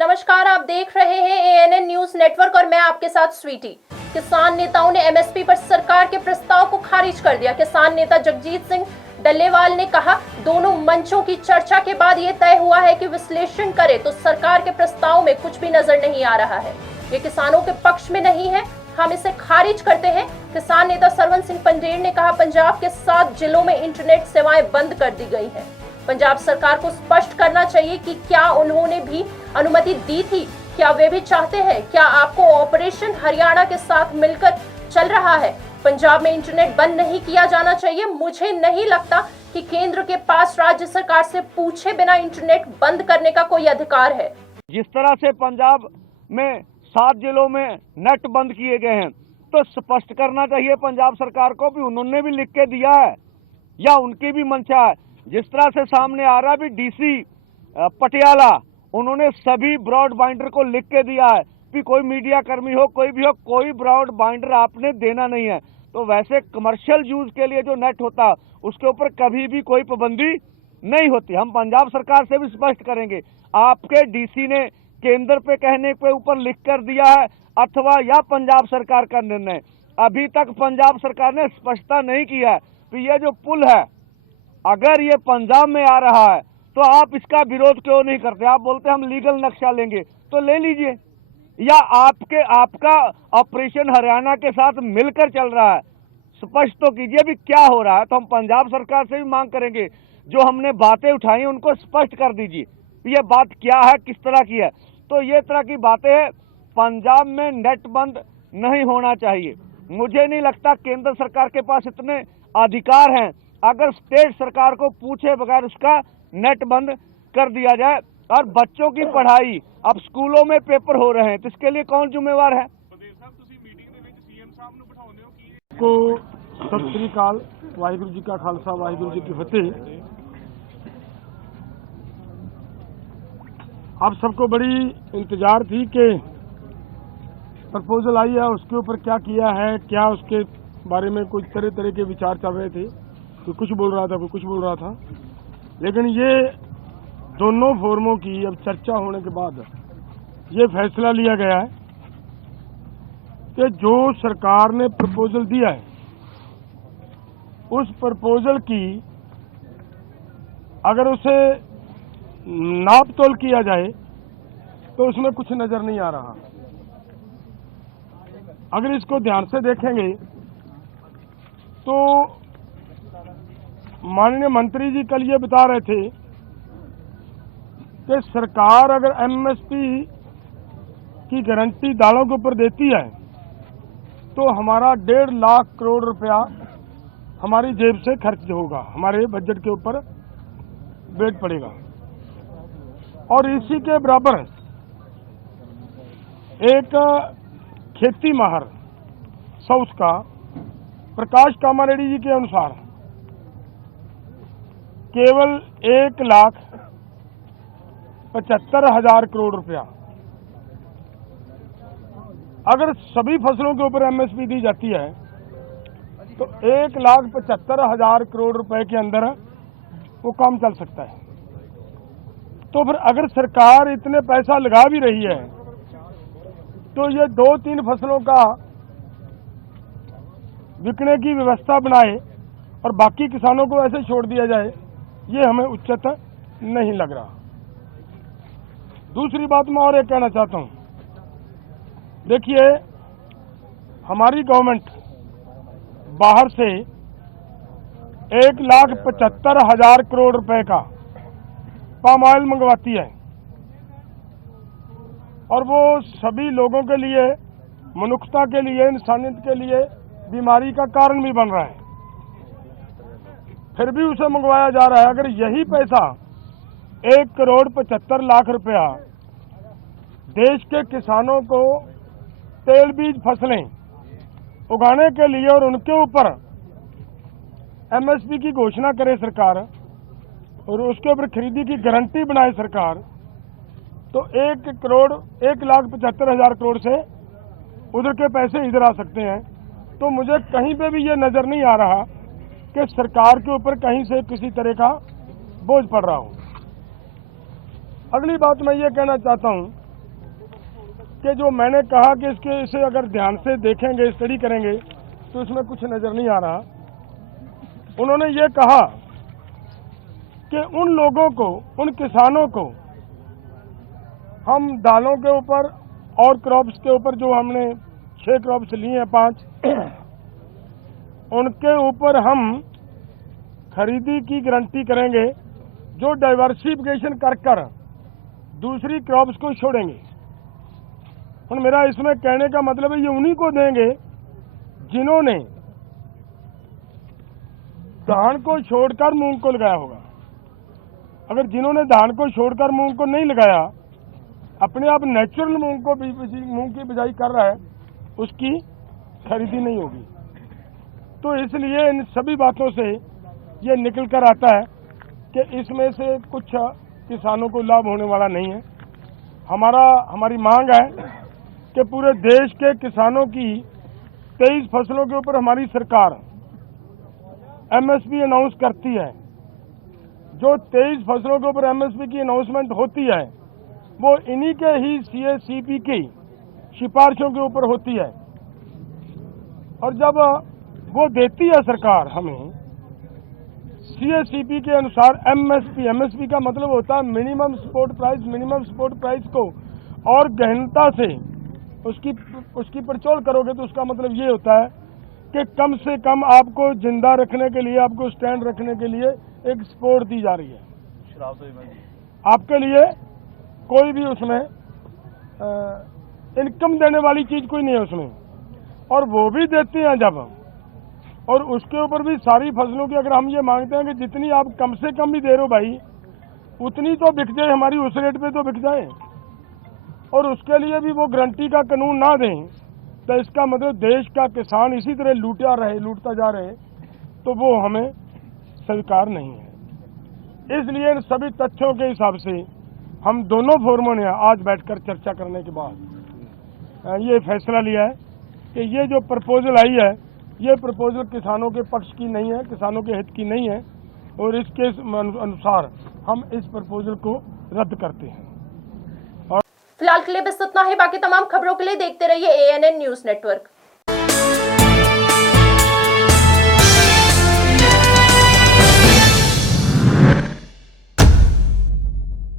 नमस्कार, आप देख रहे हैं एएनएन न्यूज नेटवर्क और मैं आपके साथ स्वीटी। किसान नेताओं ने एमएसपी पर सरकार के प्रस्ताव को खारिज कर दिया। किसान नेता जगजीत सिंह डल्लेवाल ने कहा, दोनों मंचों की चर्चा के बाद यह तय हुआ है कि विश्लेषण करें तो सरकार के प्रस्ताव में कुछ भी नजर नहीं आ रहा है। ये किसानों के पक्ष में नहीं है, हम इसे खारिज करते हैं। किसान नेता सरवन सिंह पंडेर ने कहा, पंजाब के 7 जिलों में इंटरनेट सेवाएं बंद कर दी गई हैं। पंजाब सरकार को स्पष्ट करना चाहिए कि क्या उन्होंने भी अनुमति दी थी, क्या वे भी चाहते हैं, क्या आपको ऑपरेशन हरियाणा के साथ मिलकर चल रहा है। पंजाब में इंटरनेट बंद नहीं किया जाना चाहिए। मुझे नहीं लगता कि केंद्र के पास राज्य सरकार से पूछे बिना इंटरनेट बंद करने का कोई अधिकार है। जिस तरह से पंजाब में 7 जिलों में नेट बंद किए गए हैं, तो स्पष्ट करना चाहिए पंजाब सरकार को भी उन्होंने भी लिख के दिया है या उनकी भी मंशा है। जिस तरह से सामने आ रहा है भी डीसी पटियाला, उन्होंने सभी ब्रॉड बाइंडर को लिख के दिया है कि कोई मीडिया कर्मी हो, कोई भी हो, कोई ब्रॉड बाइंडर आपने देना नहीं है। तो वैसे कमर्शियल यूज के लिए जो नेट होता है उसके ऊपर कभी भी कोई पाबंदी नहीं होती। हम पंजाब सरकार से भी स्पष्ट करेंगे, आपके डीसी ने केंद्र पे कहने पे ऊपर लिख कर दिया है अथवा या पंजाब सरकार का निर्णय। अभी तक पंजाब सरकार ने स्पष्टता नहीं किया है कि ये जो पुल है, अगर ये पंजाब में आ रहा है तो आप इसका विरोध क्यों नहीं करते। आप बोलते हम लीगल नक्शा लेंगे, तो ले लीजिए, या आपका ऑपरेशन हरियाणा के साथ मिलकर चल रहा है, स्पष्ट तो कीजिए भी क्या हो रहा है। तो हम पंजाब सरकार से भी मांग करेंगे, जो हमने बातें उठाई उनको स्पष्ट कर दीजिए, ये बात क्या है, किस तरह की है। तो ये तरह की बातें हैं, पंजाब में नेट बंद नहीं होना चाहिए। मुझे नहीं लगता केंद्र सरकार के पास इतने अधिकार हैं। अगर स्टेट सरकार को पूछे बगैर उसका नेट बंद कर दिया जाए, और बच्चों की पढ़ाई, अब स्कूलों में पेपर हो रहे हैं, तो इसके लिए कौन जिम्मेवार है। को सत श्री अकाल, वाहिगुरू जी का खालसा, वाहिगुरू जी की फतेह। आप सबको बड़ी इंतजार थी कि प्रपोजल आई है, उसके ऊपर क्या किया है, क्या उसके बारे में कुछ तरह तरह के विचार चल रहे थे। कोई कुछ बोल रहा था, कोई कुछ बोल रहा था, लेकिन ये दोनों फोरमों की अब चर्चा होने के बाद ये फैसला लिया गया है कि जो सरकार ने प्रपोजल दिया है उस प्रपोजल की अगर उसे नाप तोल किया जाए तो उसमें कुछ नजर नहीं आ रहा। अगर इसको ध्यान से देखेंगे तो माननीय मंत्री जी कल ये बता रहे थे कि सरकार अगर एमएसपी की गारंटी दालों के ऊपर देती है तो हमारा 1.5 लाख करोड़ रुपया हमारी जेब से खर्च होगा, हमारे बजट के ऊपर वेट पड़ेगा। और इसी के बराबर एक खेती माहर साउथ का प्रकाश कामारेड्डी जी के अनुसार केवल 1,75,000 करोड़ रुपया अगर सभी फसलों के ऊपर एमएसपी दी जाती है तो 1,75,000 करोड़ रुपए के अंदर वो काम चल सकता है। तो फिर अगर सरकार इतने पैसा लगा भी रही है तो ये 2-3 फसलों का बिकने की व्यवस्था बनाए और बाकी किसानों को ऐसे छोड़ दिया जाए, ये हमें उचित नहीं लग रहा। दूसरी बात मैं और एक कहना चाहता हूं, देखिए हमारी गवर्नमेंट बाहर से 1,75,000 करोड़ रुपए का पाम ऑयल मंगवाती है और वो सभी लोगों के लिए, मनुष्यता के लिए, इंसानियत के लिए बीमारी का कारण भी बन रहा है, फिर भी उसे मंगवाया जा रहा है। अगर यही पैसा 1,75,00,000 रुपया देश के किसानों को तेल बीज फसलें उगाने के लिए और उनके ऊपर एमएसपी की घोषणा करे सरकार और उसके ऊपर खरीदी की गारंटी बनाए सरकार, तो 1,75,000 करोड़ से उधर के पैसे इधर आ सकते हैं। तो मुझे कहीं पे भी ये नजर नहीं आ रहा कि सरकार के ऊपर कहीं से किसी तरह का बोझ पड़ रहा हो। अगली बात मैं ये कहना चाहता हूं कि जो मैंने कहा कि इसे अगर ध्यान से देखेंगे, स्टडी करेंगे, तो इसमें कुछ नज़र नहीं आ रहा। उन्होंने ये कहा कि उन लोगों को, उन किसानों को हम दालों के ऊपर और क्रॉप्स के ऊपर जो हमने 6 क्रॉप्स लिए हैं 5, उनके ऊपर हम खरीदी की गारंटी करेंगे जो डाइवर्सिफिकेशन कर दूसरी क्रॉप्स को छोड़ेंगे। और मेरा इसमें कहने का मतलब है ये उन्हीं को देंगे जिन्होंने धान को छोड़कर मूंग को लगाया होगा। अगर जिन्होंने धान को छोड़कर मूंग को नहीं लगाया, अपने आप नेचुरल मूंग की बिजाई कर रहा है, उसकी खरीदी नहीं होगी। तो इसलिए इन सभी बातों से ये निकल कर आता है कि इसमें से कुछ किसानों को लाभ होने वाला नहीं है। हमारी मांग है कि पूरे देश के किसानों की 23 फसलों के ऊपर हमारी सरकार एमएसपी अनाउंस करती है। जो 23 फसलों के ऊपर एमएसपी की अनाउंसमेंट होती है वो इन्हीं के ही सीएसीपी की सिफारिशों के ऊपर होती है। और जब वो देती है सरकार हमें सीएसीपी के अनुसार एमएसपी का मतलब होता है मिनिमम सपोर्ट प्राइस को और गहनता से उसकी पड़चोल करोगे तो उसका मतलब ये होता है कि कम से कम आपको जिंदा रखने के लिए, आपको स्टैंड रखने के लिए एक सपोर्ट दी जा रही है। आपके लिए कोई भी उसमें इनकम देने वाली चीज कोई नहीं है उसमें, और वो भी देते हैं जब, और उसके ऊपर भी सारी फसलों की अगर हम ये मांगते हैं कि जितनी आप कम से कम भी दे रहे हो भाई, उतनी तो बिक जाए, हमारी उस रेट पे तो बिक जाए, और उसके लिए भी वो गारंटी का कानून ना दें, तो इसका मतलब देश का किसान इसी तरह लूटता जा रहे, तो वो हमें स्वीकार नहीं है। इसलिए इन सभी तथ्यों के हिसाब से हम दोनों फोरमों ने आज बैठकर चर्चा करने के बाद ये फैसला लिया है कि ये जो प्रपोजल आई है, ये प्रपोजल किसानों के पक्ष की नहीं है, किसानों के हित की नहीं है, और इसके अनुसार हम इस प्रपोजल को रद्द करते हैं। फिलहाल के लिए बस इतना ही। बाकी तमाम खबरों के लिए देखते रहिए ANN न्यूज़ नेटवर्क।